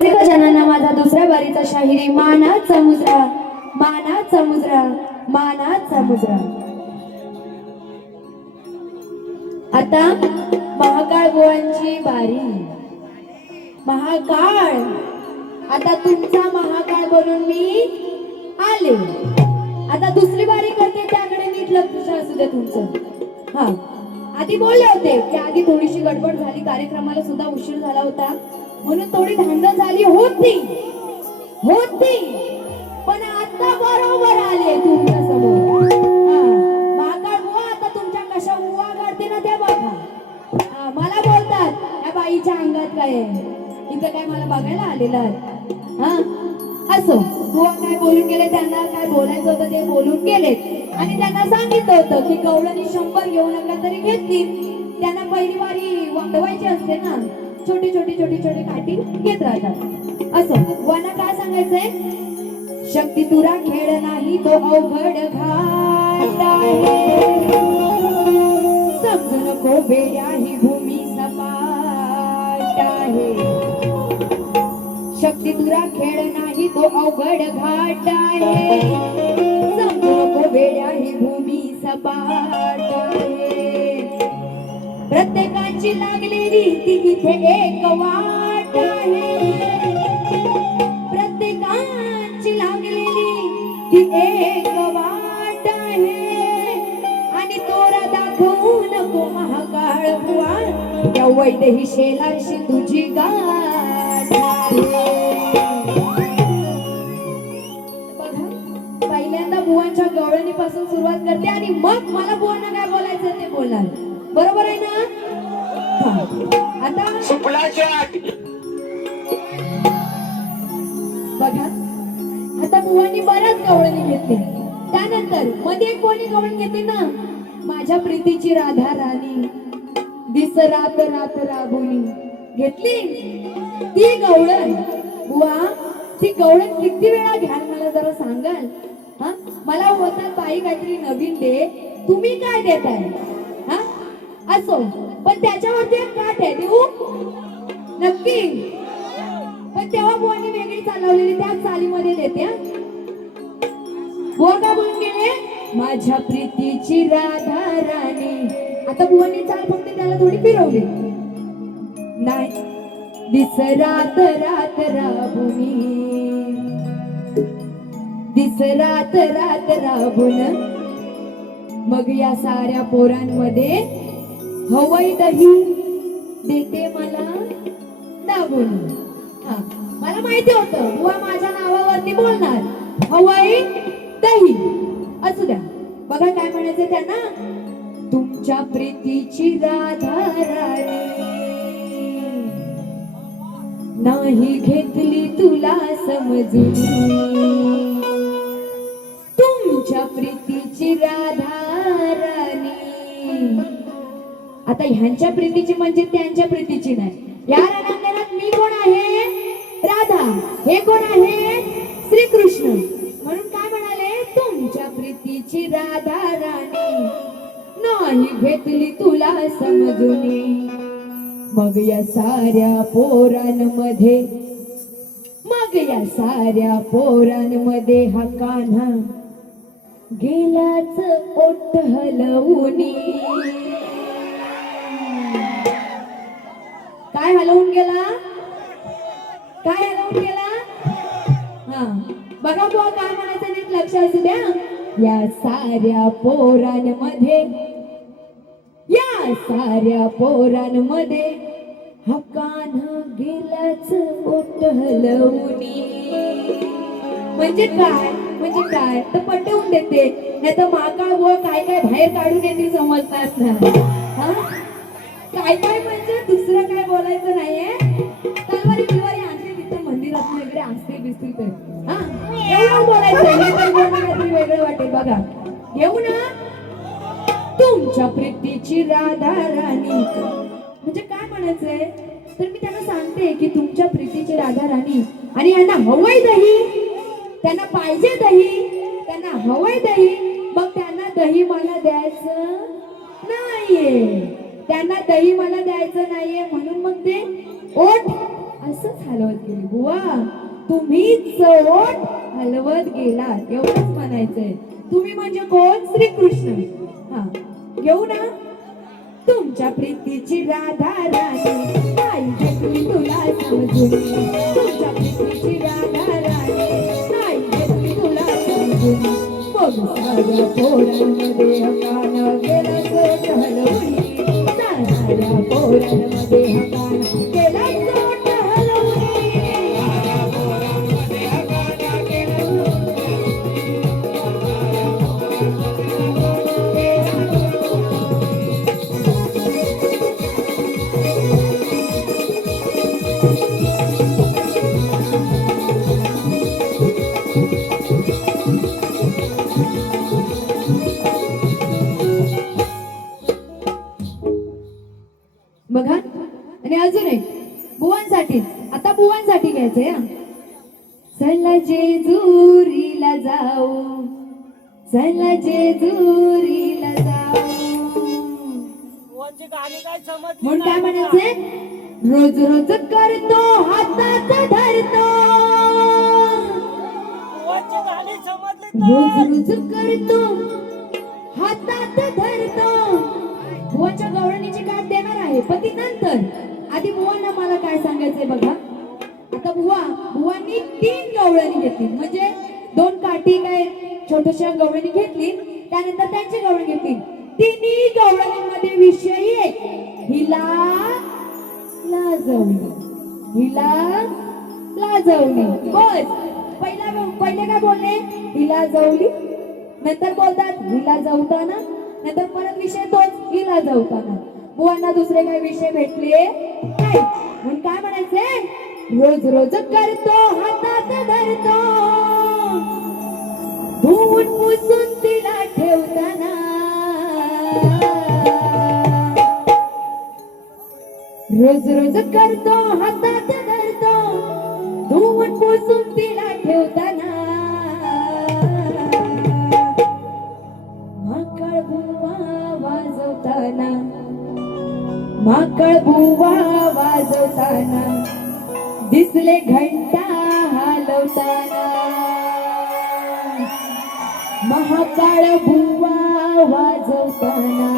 जनांना माझा दुसऱ्या बारीचा शाहिरी मानाचा मुजरा, मानाचा मुजरा, मानाचा मुजरा. आता महाकाळ बुवांची बारी. महाकाळ, आता तुमचा महाकाळ बनून मी आले. आता दुसरी बारी करते, त्याकडे नीट लक्ष असू दे तुमचं. हा, आधी बोलले होते की आधी थोडीशी गडबड झाली, कार्यक्रमाला सुद्धा उशीर झाला होता, म्हणून थोडी धांदल झाली होती होती, पण आता बरोबर आले तुमच्या समोर. महाकाळ बुवा आता तुमच्या कशा उवा काढते ना त्या बघा. मला बोलतात या बाईच्या अंगात काय आहे, इथं काय मला बघायला आलेलं आहे. हा, असो, बुवा काय बोलून गेले, त्यांना काय बोलायचं होतं ते बोलून गेले. आणि त्यांना सांगितलं होतं की गवळणी 100 घेऊ नका तरी घेतली. त्यांना पहिली वारी वाढवायची असते ना, छोटी छोटी छोटी छोटी काठी घेत राहतात. असं बुवांना काय सांगायचंय, शक्ती तुरा खेळ नाही तो अवघड घाट आहे, समजू नको बेड्या ही भूमी सपाट आहे. शक्ती तुरा खेळ नाही तो अवघड घाट आहे, समजू नको बेड्या ही भूमी सपाट आहे. प्रत्येकाची लागलेली ती इथे एक वाट आहे, प्रत्येकाची लागलेली ती एक वाट आहे. आणि तोरा दाखवू नको महाकाळ बुवा, त्या वैदेही शेलारशी तुझी गाठ आहे. बघा, पहिल्यांदा बुवांच्या गवळणीपासून सुरुवात करते आणि मग मला बुवांना काय बोलायचं ते बोलणार. बरोबर आहे ना? आता बघा, आता बुवांनी बऱ्याच गवळणी घेतली. त्यानंतर मध्ये कोणी गवळण घेतली ना, माझ्या प्रीतीची राधा राणी दिस रात रात राबुनी घेतली ती गवळण. बुवा, ती गवळण किती वेळा घ्याल मला जरा सांगाल? हा, मला होतात बाई काहीतरी नवीन दे, तुम्ही काय देताय? हा, असो, पण त्याच्यावरती एक काठ आहे, देऊ नक्की. पण तेव्हा बुवांनी वेगळी चालवलेली, त्याच चालीमध्ये देते. बुवा काय बोलून गेले, माझ्या प्रीतीची राधा राणी. आता बुवांनी चाल फक्त त्याला थोडी फिरवली. नाही, दिस रात रात राबुनी, दिस रात रात राबुन, मग या साऱ्या पोरांमध्ये हवई दही देते मला दाबून. हा, मला माहिती होतं बुवा माझ्या नावावरती बोलणार, हवई दही असू द्या. बघा काय म्हणायचं त्यांना, तुमच्या प्रीतीची राधा राणी नाही घेतली तुला समजून, तुमच्या प्रीतीची राधा राणी. आता ह्यांच्या प्रीतीची म्हणजे त्यांच्या प्रीतीची नाही. या रणांगणात मी कोण आहे? राधा. हे कोण आहे? श्रीकृष्ण. म्हणून काय म्हणाले, तुमच्या प्रीतीची राधा राणी नाही घेतली तुला समजून. मग या साऱ्या पोरांमध्ये, मग या साऱ्या पोरांमध्ये हा कान्हा गेलाच ओठ हलवूनी. काय हलवून गेला? काय हलवून गेला? हा, बघा बुवा काय म्हणायचं नीट लक्ष असू द्या. या साऱ्या पोरांमध्ये, या साऱ्या पोरांमध्ये हा कान्हा गेलाच ओठ हलवूनी. म्हणजे काय? म्हणजे काय तर पटवून देते, नाही तर महाकाळ बुवा काय काय बाहेर काढून येतील समजतात ना. हा, काय काय म्हणजे दुसरं काय बोलायचं नाहीये. तलवारी बिलवारी आणते तिथं मंदिरात वगैरे असते बिसते तर, हा एवढं बोलायचं वेगळं वाटेल. बघा, घेऊ ना तुमच्या प्रीतीची राधा राणी. म्हणजे काय म्हणायचंय, तर मी त्यांना सांगते की तुमच्या प्रीतीची राधा राणी, आणि यांना हवंय दही, त्यांना पाहिजे दही, त्यांना हवंय दही. मग त्यांना दही मला द्यायचं नाहीये, त्यांना दही मला द्यायचं नाहीये, म्हणून मग ते ओठ असंच हलवत गेली. बुवा तुम्ही चोट हलवत गेलात एवढंच म्हणायचंय. तुम्ही म्हणजे कोण? श्रीकृष्ण. हा घेऊ ना. तुमच्या प्रीतीची राधा राणी नाही घेतली तुला समजून. तुमच्या प्रीतीची राधा राणी नाही घेतली तुला समजून. मग साऱ्या पोरांमध्ये हकान गेला चोट हलवून. साऱ्या पोरांमध्ये हकान गेला चोट हलवून. बघा आणि अजून एक बुवांसाठी. आता बुवांसाठी घ्यायचंय हा. चला जेजुरीला जाऊ, चला जेजुरीला जाऊ. म्हणून काय म्हणायचंय? रोज रोज करतो हातात धरतो. रोज रोज करतो हातात धरतो. बुवाच्या गवळणीची गाठ देणार आहे पण ती नंतर. आधी बुवांना मला काय सांगायचंय बघा. आता बुवांनी 3 गवळणी घेतली, म्हणजे 2 काठी काय छोट्याशा गवळणी घेतली, त्यानंतर त्यांची गवळण घेतली. तिन्ही गवळणीमध्ये विषय एक, हिला लाजवणी, हिला लाजवणी. बस पहिले काय बोलले? हिला जवली. नंतर बोलतात हिला जवताना. नंतर परत विषय तोच, हिला जवताना. बुवांना दुसरे काही विषय भेटले नाही. म्हणून काय म्हणायचंय? रोज रोज करतो हातात धरतो. धुवून पुसून तिला ठेवताना. रोज रोज करतो हातात धरतो. धुवून पुसून तिला ठेवताना. माकळ बुवा वाजवताना, माकळ बुवा वाजवताना. दिसले घंटा हलवताना. महाकाळ बुवा वाजवताना.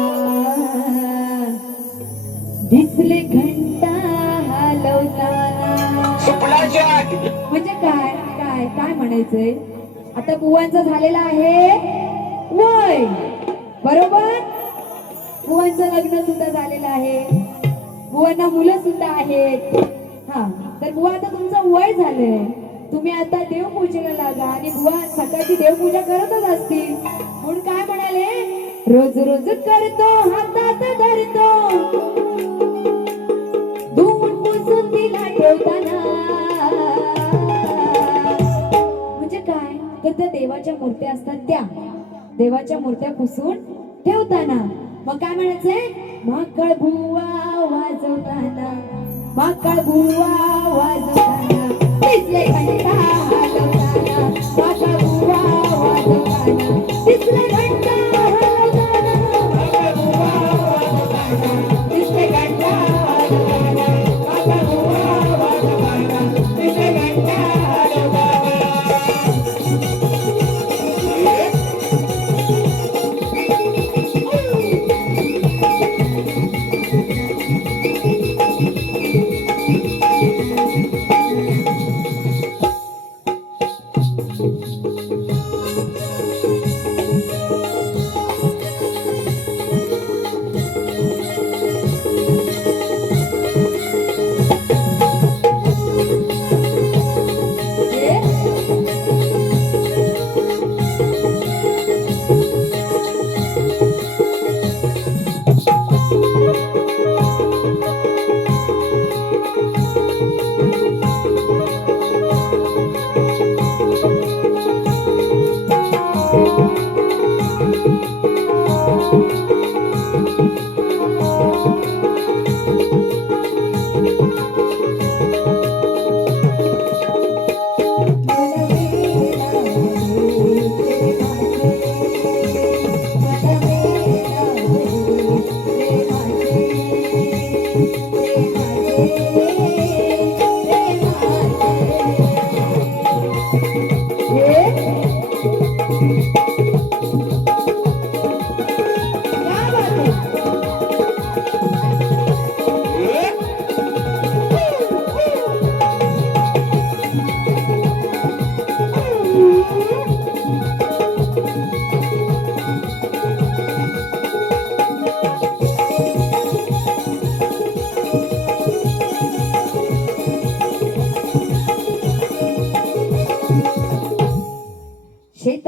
दिसले घंटा हलवताना. म्हणजे काय काय काय म्हणायचंय? आता बुवांचं झालेलं आहे वय, बरोबर? बुवांचं लग्न सुद्धा झालेलं आहे, बुवांना मुलं सुद्धा आहेत. हा तर बुवा आता तुमचं वय झालंय, तुम्ही आता देवपूजेला लागा. आणि बुवा सकाळची देवपूजा करतच असतील. म्हणून काय म्हणाले? रोज रोज करतो हातात धरतो. धुवून पुसून तिला ठेवताना. म्हणजे काय? तर त्या देवाच्या मूर्त्या असतात, त्या देवाच्या मूर्त्या पुसून ठेवताना. मग काय म्हणायचंय? माकळ बुवा वाजवताना, माकळ बुवा वाजवताना. दिसले घंटा हलवताना. माकळ बुवा वाजवताना. दिसले घंटा हलवताना. माकळ बुवा वाजवताना. दिसले घंटा हलवताना. माकळ बुवा वाजवताना. दिसले घंटा हलवताना.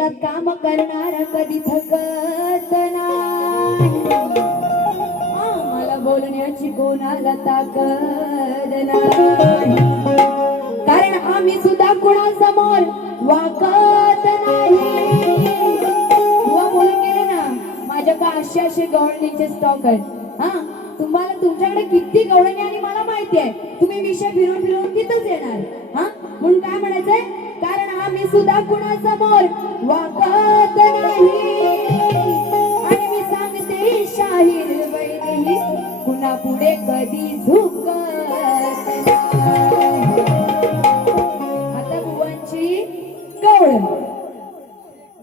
शेतात काम करणारा कधी थकत नाही, मला बोलण्याची कोणाला ताकद नाही, कारण आम्ही सुद्धा कुणासमोर वाकत नाही. बुवा बोलून गेले ना, माझ्या का असे गवळणीचे स्टॉक आहेत. हा, तुम्हाला तुमच्याकडे किती गवळणी आणि मला माहिती आहे, तुम्ही विषय फिरून फिरून तिथंच येणार. हा, म्हणून काय म्हणायचंय, कारण आम्ही सुद्धा कुणासमोर वाकत नाही. आणि मी सांगते शाहीर वैदेही, कुणा पुढे कधी झुकत नाही. आता बुवांची गवळ.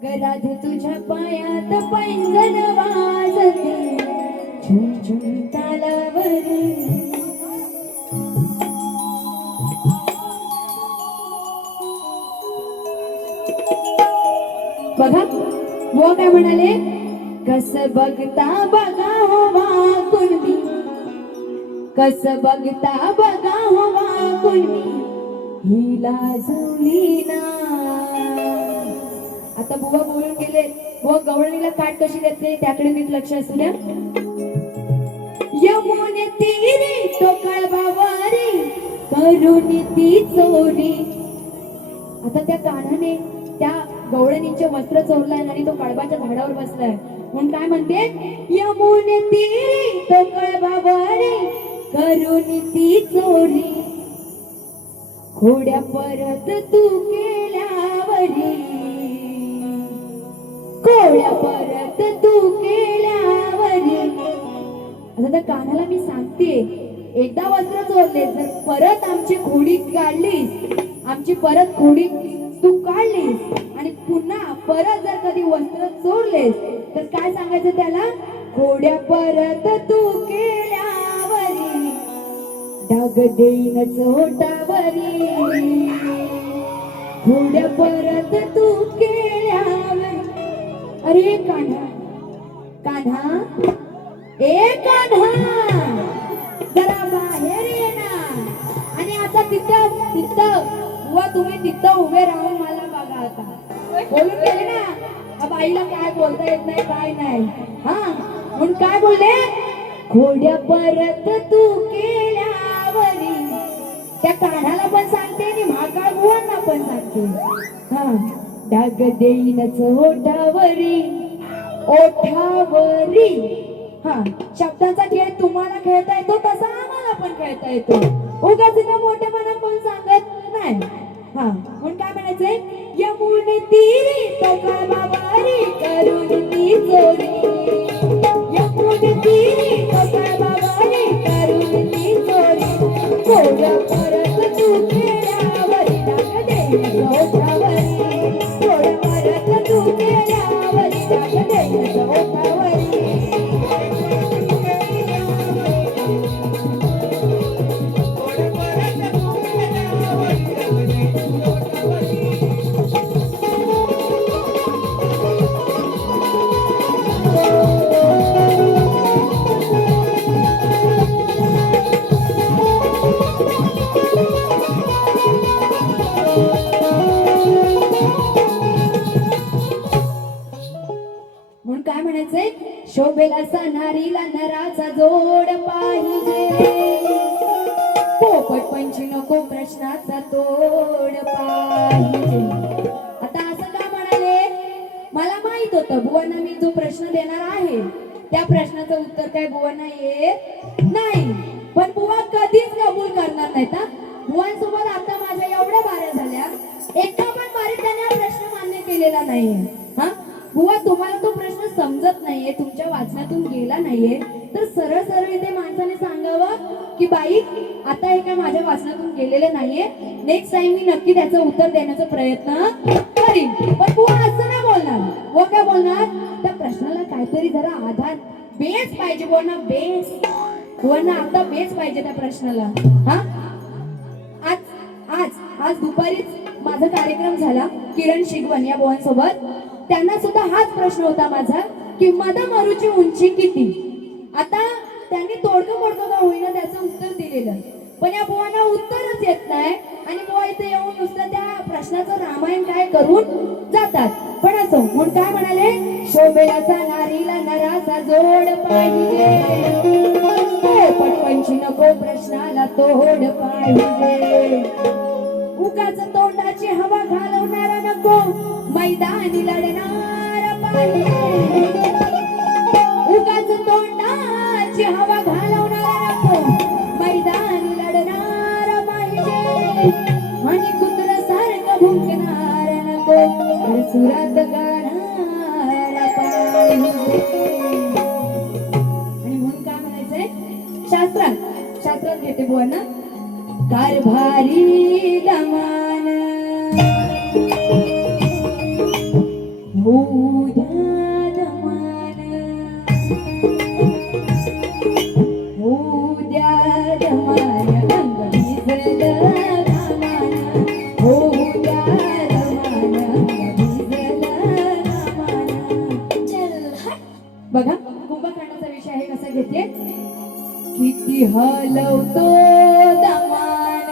घरात तुझ्या पायात पैंजण वाजते, झुम झुम तालावरी. बघा बुवा काय म्हणाले, कस बघता बघा हो वाकून मी, कस बघता बघा हो वाकून मी, हिला लाजवली ना. आता बुवा बोलून गेले, बुवा गवळणीला काट कशी देते त्याकडे नीट लक्ष असू द्या. यमुने तीरी तो कळबावारी करून ती चोरी. आता त्या कान्हाने त्या गवळणीचे वस्त्र चोरलाय आणि तो कळबाच्या झाडावर बसलाय, म्हणून काय म्हणते, यमुने तीरी तो कळबावारी करून ती चोरी, खोड्या परत तू केल्यावरी, खोड्या परत तू केल्यावरी. आता त्या कान्हाला मी सांगते, एकदा वस्त्र चोरले, जर परत आमची खोडी काढलीस, आमची परत खोडी तू काढलीस आणि पुन्हा परत जर कधी वस्त्र चोरलेस, तर काय सांगायचं त्याला, खोड्या परत तू केल्यावरी, डाग देईन चोटावरी, खोड्या परत तू केल्यावरी. अरे कान्हा, कान्हा, ए कान्हा, जरा बाहेर ये ना. आणि आता तिथं बुवा तुम्ही तिथं उभे राहून मला बघा. आता बोलून गेले ना, बाईला काय बोलता येत नाही काय नाही. हा, म्हणून काय बोलले, खोड्या परत तू केल्यावरी. त्या कान्हाला पण सांगते आणि महाकाळ बुवांना पण सांगते. हा, डाग देईनच ओठावरी, ओठावरी. हा, शब्दांचा खेळ तुम्हाला खेळता येतो, तसा आम्हाला पण खेळता येतो. उगाच मोठेपणा कोण सांगत नाही. हा, म्हणून काय म्हणायचंय, यमुने तीरी तो कळबावारी करून ती चोरी, यमुने तीरी तो कळबावारी करून ती चोरी, खोड्या परत तू केल्यावरी, डाग देईन ओठावरी, खोड्या परत तू केल्यावरी, डाग देईन ओठावरी. म्हणून काय म्हणायचंय, शोभेल असा नारीला नराचा जोड पाहिजे, पोपट पंची नको प्रश्नाचा तोड पाहिजे. आता असं का म्हणाले, मला माहित होतं बुवांना मी जो प्रश्न देणार आहे त्या प्रश्नाचं उत्तर काय बुवांना येत नाही, पण बुवा कधीच कबूल करणार नाहीत. बुवांसोबत आता माझ्या एवढ्या बाऱ्या झाल्या, एका पण बारीत त्याने हा प्रश्न मान्य केलेला नाहीये. हा बुवा, तुम्हाला तो प्रश्न समजत नाहीये, तुमच्या वाचनातून गेला नाहीये, तर सरळ सरळ इथे माणसाने सांगावं की बाई आता हे काय माझ्या वाचनातून गेलेलं नाहीये, नेक्स्ट टाइम मी नक्की त्याचं उत्तर देण्याचा प्रयत्न करीन. पण बुवा असं नाही बोलणार. बुवा काय बोलणार, त्या प्रश्नाला काहीतरी जरा आधार, बेस पाहिजे. बुवांना बेस, बुवांना आता बेस पाहिजे त्या प्रश्नाला. हा, आज आज आज दुपारीच माझा कार्यक्रम झाला किरण शिगवण या बुवांसोबत. त्यांना सुद्धा हाच प्रश्न होता माझा की मरुची उंची किती. आता त्यांनी तोडकं मोडकं का होईना त्याचं उत्तर दिलेलं, पण या बुवांना उत्तरच येत नाही आणि बुवा इथे येऊन नुसतं त्या प्रश्नाचं रामायण काय करून जातात. पण असो, म्हणून काय म्हणाले, शोभेलाचा नारीला नराचा जोड पाहिजे, पटपंची नको प्रश्नाला तोड पाहिजे, उगाच तोंडाची हवा घालवणारा नको, मैदानी लढणारा पाहिजे, उगाच तोंडाची हवा घालवणारा नको, मैदानी लढणारा पाहिजे, आणि कुत्र सारखं भुंकणारा नको, सुरात गाणारा पाहिजे. आणि म्हणून काय म्हणायचंय, शास्त्रात घेते बुवा ना, कारभारी दमान होऊ द्या दमान, होऊ द्या दमान, अंग भिजलं घामान, होऊ द्या दमान, अंग भिजलं घामान. बघा कुंभकर्णाचा विषय आहे, कसा घेते, किती हलवतो दमान,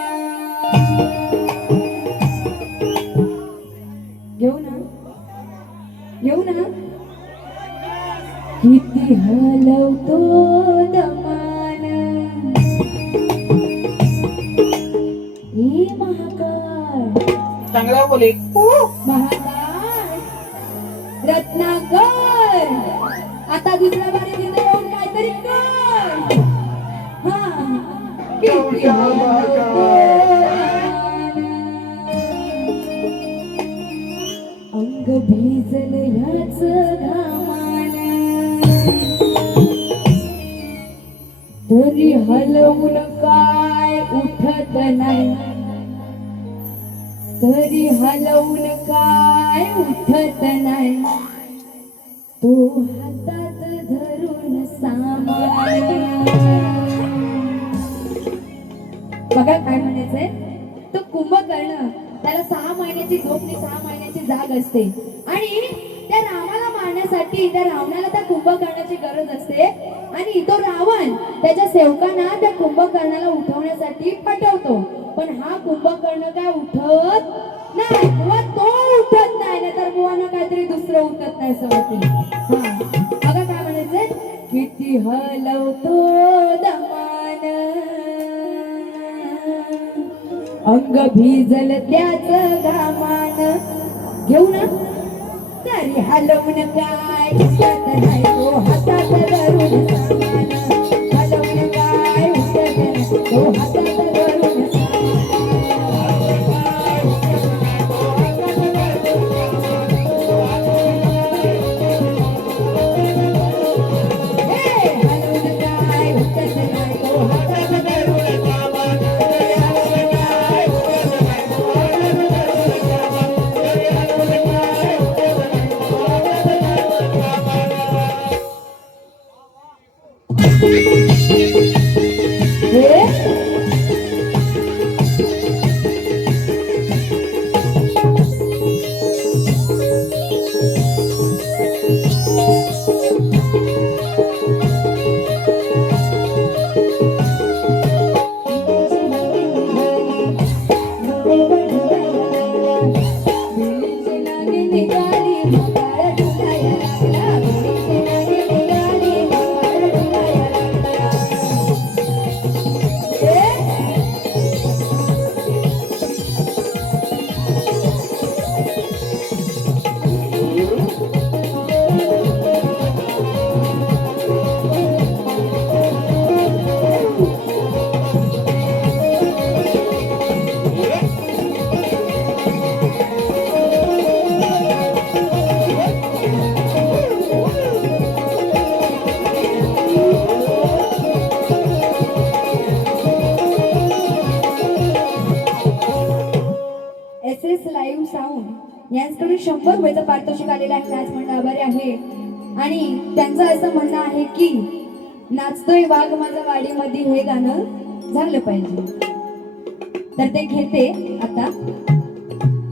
घेऊ ना, किती हलवतो दमान, हे महाकाय चांगला बोले महाकाय रत्नाकर, आता दुसऱ्या बारी तिथे येऊन काहीतरी कर. किती हलवतो अंग भिजल ह्याच घामान, तरी हलवून काय उठत नाही, तरी हलवून काय उठत नाही, तो हातात धरून सामान. बघा काय म्हणायचंय, तो कुंभकर्ण त्याला 6 महिन्याची झोप आणि 6 महिन्याची जाग असते, आणि त्या रामाला मारण्यासाठी त्या रावणाला त्या कुंभकर्णाची गरज असते, आणि तो रावण त्याच्या सेवकांना त्या कुंभकर्णाला उठवण्यासाठी पाठवतो, पण हा कुंभकर्ण काय उठत नाही, बुवा तो उठत नाही, तर बुवाना काहीतरी दुसरं उठत नाही सवती. बघा काय म्हणायचंय, किती हलवतो दमान, अंग भिजल त्याच घामान, घेऊ ना, तरी हलवून काय उठत नाही, तो हातात धरून सामान, हलवून काय उठत नाही, तो हातात धरून यांच्याकडून 100 रुपयाचं पारितोषिक आलेलं आहे. नाच म्हणणं आभारी आहे. आणि त्यांचं असं म्हणणं आहे की नाचतोय वाघ माझ्या वाडीमध्ये हे गाणं झालं पाहिजे. तर ते घेते आता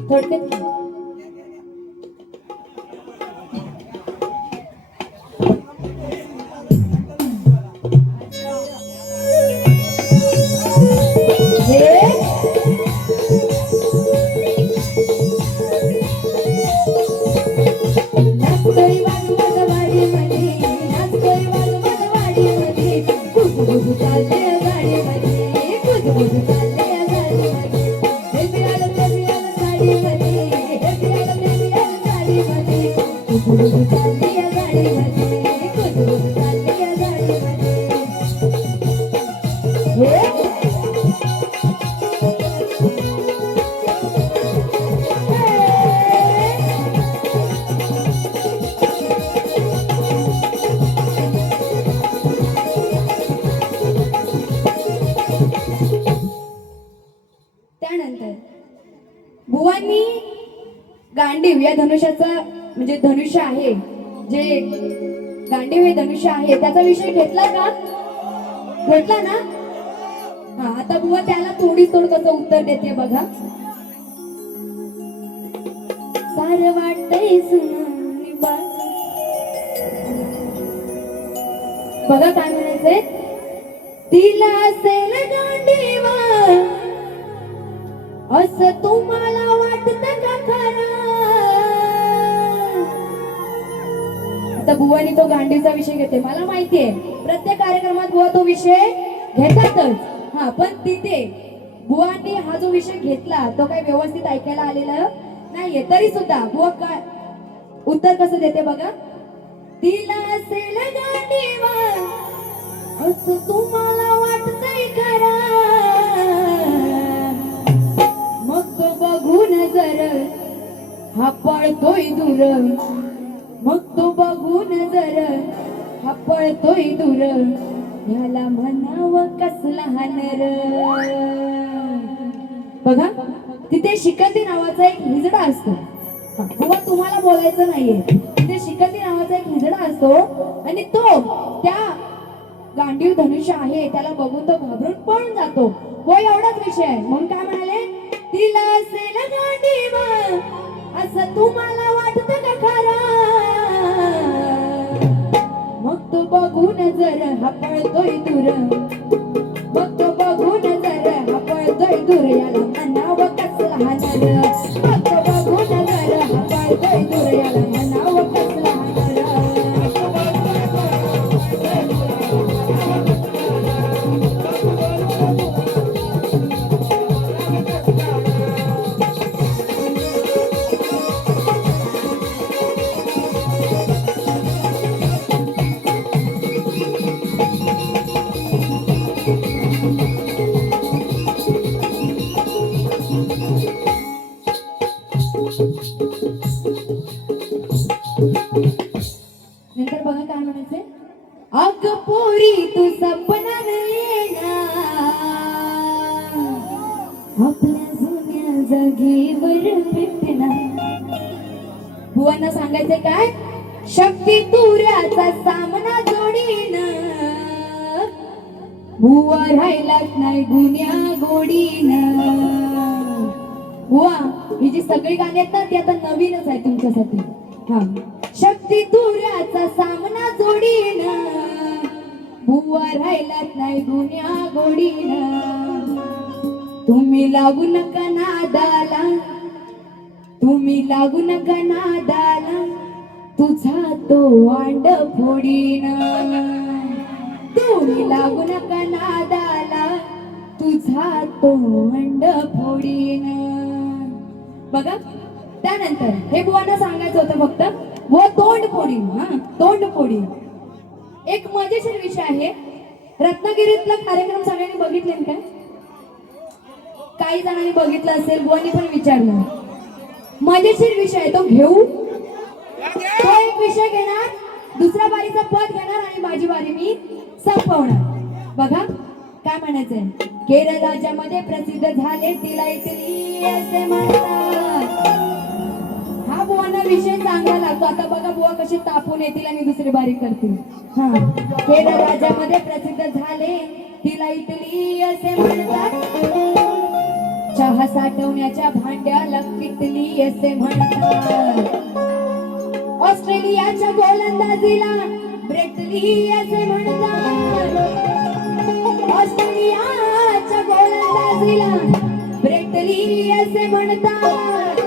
थोडक्यात. गाडीमध्ये फिरायला गाडीमध्ये कुजबुज चालली या गाडीमध्ये कुजबुज चालली या गाडीमध्ये त्यानंतर बुवांनी गांडीव या धनुष्याचा म्हणजे धनुष्य आहे जे गांडीव हे धनुष्य आहे त्याचा विषय घेतला का घेतला ना हा आता बुवा त्याला थोडी तोड कसं उत्तर देते बघा सार वाटतंय सुनानी बघा काय म्हणायचंय तिला असेल गांडीवा असं तुम्हाला वाटत का खरं आता बुवानी तो गांडीचा विषय घेते मला माहितीये प्रत्येक कार्यक्रमात बुवा तो विषय घेतातच हा पण तिथे बुवांनी हा जो विषय घेतला तो काही व्यवस्थित ऐकायला आलेला नाहीये तरी सुद्धा बुवा काय उत्तर कसं देते बघा तिला असेल गांडीवा असं तुम्हाला वाटतंय खरं मग तो बघून जर हा पळतोय दूर मग तो बघून जर हा पळतोय दूर याला म्हणावं कसला हानर बघा तिथे शिकंदी नावाचा एक हिजडा असतो बुवा तुम्हाला बोलायचं नाहीये तिथे शिकंदी नावाचा एक हिजडा असतो आणि तो त्या गांडीव धनुष्य आहे त्याला बघून तो घाबरून पळून जातो हो एवढाच विषय आहे म्हणून काय म्हणाले तिला असेल गांडीवा असं तुम्हाला वाटत का खरं मग तो बघून जर हा पळतोय दूर मग तो बघून जर हा पळतोय दूर याला म्हणावं कसला हानर मग तो बघून जर हा पळतोय दूर याला म्हणावं कसला हानर नंतर बघा काय म्हणायचंय अग पोरी तू सपना येणार आपल्या जुन्या जागेवर भेटणार बुवांना सांगायचंय काय शक्ती तुऱ्याचा सामना जोडीन बुवा राहिलाच नाही गुन्या गोडीन बुवा ही जी सगळी गाणी आहेत ना ती आता नवीनच आहे तुमच्यासाठी हा शक्ती तुऱ्याचा सामना जोडीन बुवा राहिलाच नाही गुन्या गोडीन तुम्ही लागू नका नादाला तुम्ही लागू नका नादाला तुझा तो वांड फोडीन तुम्ही लागू नका नादाला तुझा तो वांड फोडीन बघा त्यानंतर हे बुवांना सांगायचं होतं फक्त व तोंड फोडी हा तोंड फोडी एक मजेशीर विषय आहे रत्नागिरीतला कार्यक्रम सगळ्यांनी बघितले काय काही जणांनी बघितलं असेल बुवांनी पण विचारलं मजेशीर विषय आहे तो घेऊ तो एक विषय घेणार दुसऱ्या बारीचा पद घेणार आणि माझी बारी मी संपवणार बघा काय म्हणायचंय केरळ राज्यामध्ये प्रसिद्ध झाले तिला इटली असे म्हणतात हा बुवांना विषय चांगला लागतो आता बघा बुवा कशी तापून येतील आणि दुसरी बारी करतील हा केरळ राज्यामध्ये प्रसिद्ध झाले तिला इटली असे म्हणतात चहा साठवण्याच्या भांड्याला किटली असे म्हणतात ऑस्ट्रेलियाच्या गोलंदाजीला ब्रेटली असे म्हणतात ऑस्ट्रेलियाच्या गोलंदाजीला ब्रेटली असे म्हणतात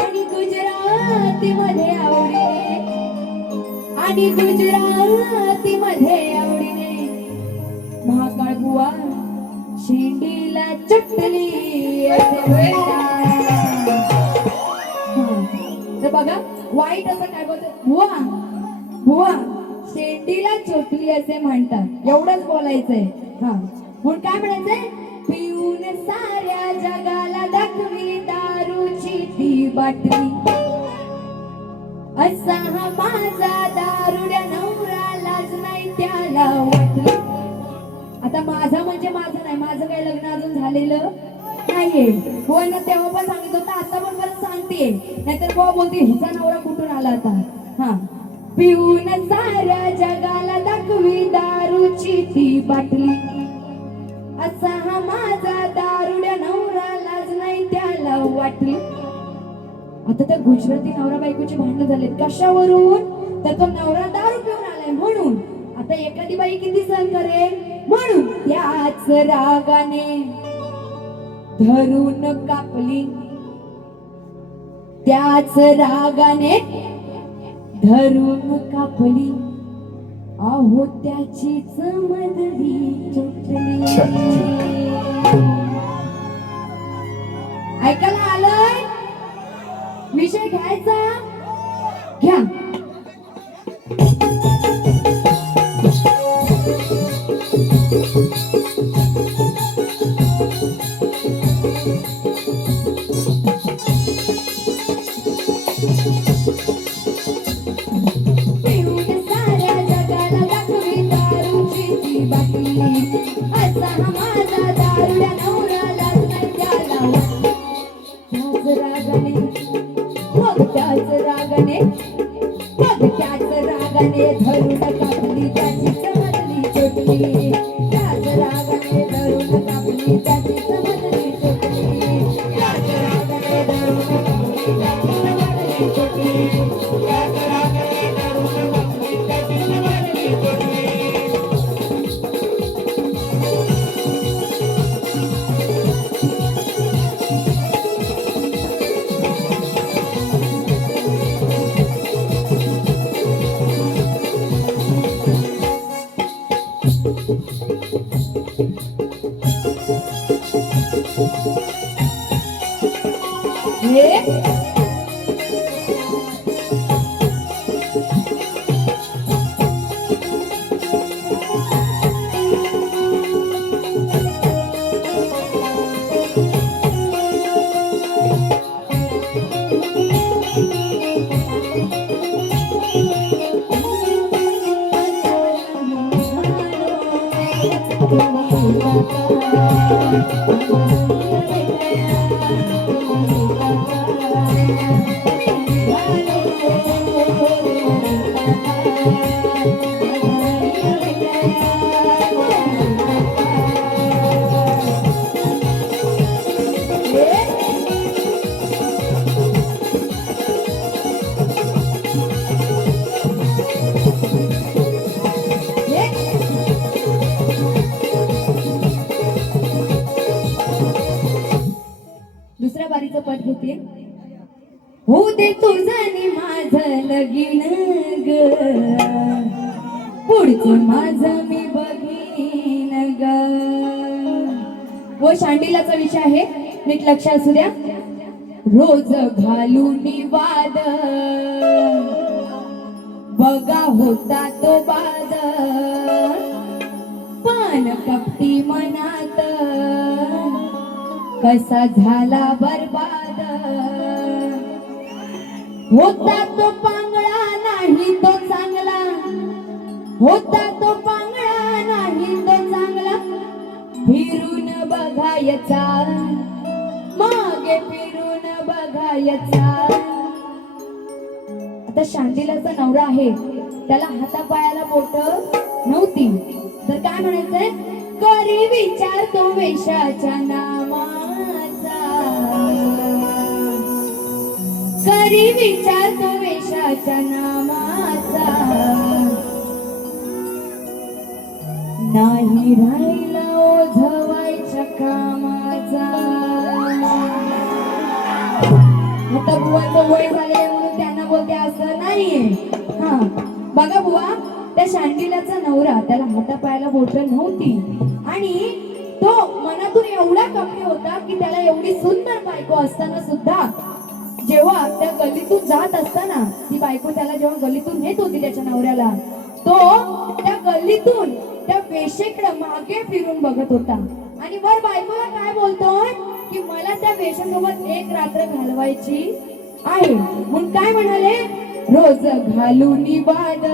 आणि गुजरातीमध्ये आवडीने आणि गुजरातीमध्ये आवडीने महाकाळ बुवा शेंडीला चटली असे म्हणतात बघा वाईट असं काय बोलतो, बुवा बुवा शेंडीला चोटली असे म्हणतात, एवढंच बोलायचंय. हा म्हणून काय म्हणायचंय, पिऊन साऱ्या जगाला दाखवी दारूची ती बाटली, असा हा माझा दारुड्या नवरा, लाज नाही त्याला वाटली. आता माझा म्हणजे माझं नाही, माझं काही लग्न अजून झालेलं नाहीये. होय ना, तेव्हा पण सांगितलं होतं, आता पण परत सांगते, नाहीतर बुवा बोलते हिचा नवरा कुठून आला आता. हा पिऊन साऱ्या जगाला दाखवी दारूची ती बाटली, असा हा माझा दारुड्या नवरा, लाज नाही त्याला वाटली. आता त्या गुजराती नवरा बायकोची भांडणं झालेत, कशावरून, तर तो नवरा दारू पिऊन आलाय म्हणून. आता एखादी बाई किती सहन करेल, म्हणून त्याच रागाने धरून कापली, त्याच रागाने धरून कापली, अहो त्याचीच मधली चोटली. ऐकायला आलंय, विषय घ्यायचा घ्या. असा हा माझा दारुड्या नवरा, लाज नाही त्याला वाटली. त्याच रागाने मग त्याच रागाने धरून कापली, त्याची समजली चोटली, त्याच रागाने धरून कापली, त्याची समजली चोटली, त्याच रागाने धरून कापली, त्याची समजली चोटली, त्याच रागाने धरून कापली, त्याची समजली चोटली. दुसऱ्या बारीचं पद घेते. हो दे तुझं माझं लगीन ग, पुढचं माझं मी बघीन ग. व शांडिलाचा विषय आहे, नीट लक्ष असू द्या. रोज घालून वाद बघा होता तो बाद, पण कपटी मनात कसा झाला बरबाद. होता तो पांगळा नाही तो चांगला, होता तो पांगळा नाही तो चांगला, फिरून बघायचा मागे फिरून बघायचा. आता शांडिलाचा नवरा आहे, त्याला हातापायाला बोट नव्हती, तर काय म्हणायचंय, करी विचार तो वेशाच्या नामाचा, करी विचार तो वेशाच्या नामाचा, नाही राहिला ओझवायच्या कामाचा. आता बुवाचं वय झाले म्हणून त्यांना बोलते असं नाहीये. हा बघा बुवा, त्या शांडिलाचा नवरा, त्याला हातापायाला बोट नव्हती आणि तो मनातून एवढा कपटी होता की त्याला एवढी सुंदर बायको असताना सुद्धा जेव्हा त्या गल्लीतून जात असताना ती बायको त्याला जेव्हा गल्लीतून नेत होती त्याच्या नवऱ्याला, तो त्या गल्लीतून त्या वेशेकडे मागे फिरून बघत होता आणि वर बायकोला काय बोलतोय की मला त्या वेशासोबत एक रात्र घालवायची आहे. म्हणून काय म्हणाले, रोज घालून वाद.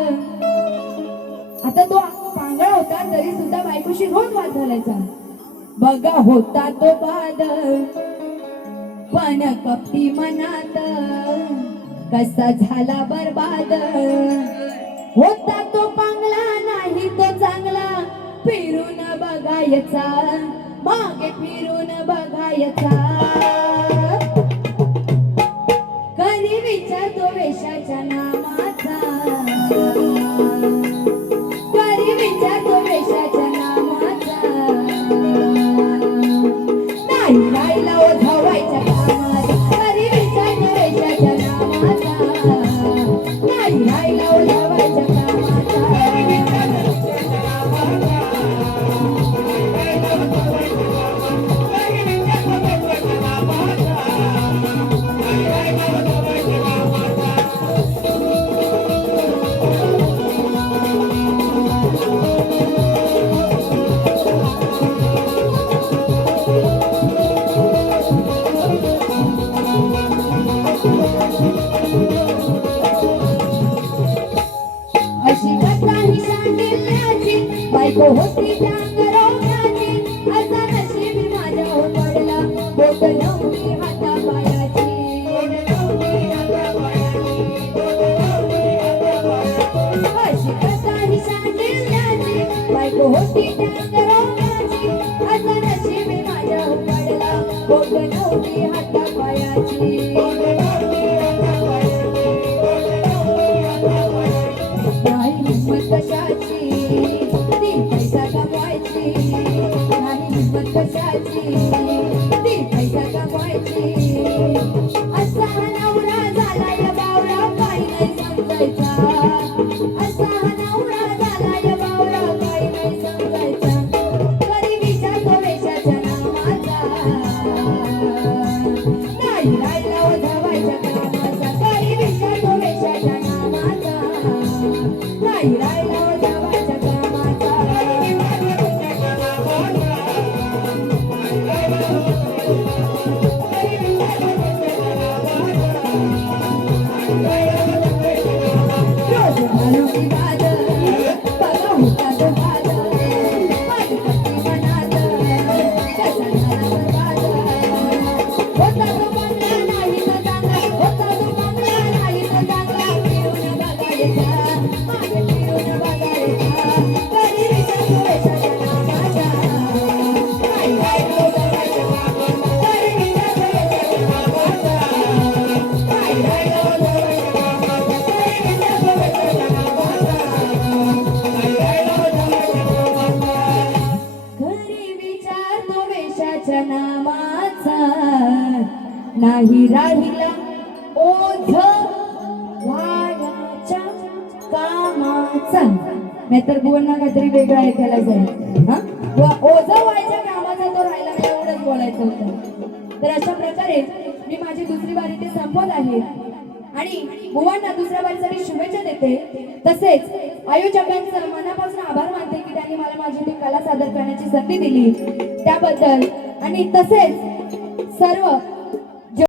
आता तो पांगळा होता तरी सुद्धा बायकोशी रोज वाद घालायचा. बघा होता तो बाद, पण कपटी मनात कसा झाला बरबाद. होता तो पांगला नाही तो चांगला, फिरून बघायचा, मागे फिरून बघायचा. कधी विचार तो वेशाच्या नामाचा, कधी विचार तो वेशाच्या नामाचा. नाही राहिला ओ धावायच्या कामात, कधी विचार तो वेशाच्या नामाचा. नाही राहिला ओ धावायच्या कामाचा. अशी कथा ही सांगितल्याची, बायको होती त्या अंगरोगाची. असा नशीब माझ्या हो पडला, बोट नव्हती हातापायाची. अशी कथा ही सांगितल्याची, बायको होती त्या अंगरोगाची. असा नशीब माझ्या हो पडला, बोट नव्हती हातापायाची. नाही हिंमत कशाची, ती पैसा कमवायची. नाही हिंमत कशाची, ती पैसा कमवायची. असा हा नवरा झाला या बावळा, काही नाही समजायचा. असा हा नवरा झाला या बावळा, काही नाही समजायचा. कधी विचारतो वेशाच्या नामाचा, नाही राहिला ओ धावायच्या कामाचा. कधी विचारतो वेशाच्या नामाचा, नाही राहिला ओ धावायच्या कामाचा. रोज घालून वाद, बघा होता तो बाद. माझी कपटी मनात कसा झाला बरबाद. होता तो बंगला नाही तो चांगला, होता तो बंगला नाही तो चांगला. फिरून बघायचा, मागे फिरून बघायचा. कधी विचारतो वेशाच्या नामाचा, नाही राहिला ओ धावायच्या कामाचा. कधी विचारतो वेशाच्या नामाचा, नाही राहिला ओ धावायच्या कामाचा. कधी विचारतो वेशाच्या नामाचा, नाही राहिला ओ धावायच्या कामाचा. घरी विचारतो वेशाच्या नामाचा, नाही राहिला ओझ वाड्याच्या कामाचा. नाहीतर बुवांना काहीतरी वेगळं ऐकायला जाईल. हा, ओझ व्हायच्या कामाचा तो राहिला नाही, एवढंच बोलायचं होतं. तर अशा प्रकारे मी माझी दुसरी वारी ते संपवत आहे आणि बुवांना दुसऱ्या वारीसाठी शुभेच्छा देते. तसेच आयोजकांचं मनापासून आभार मानते की त्यांनी मला माझी ती कला सादर करण्याची संधी दिली त्याबद्दल. आणि तसेच सर्व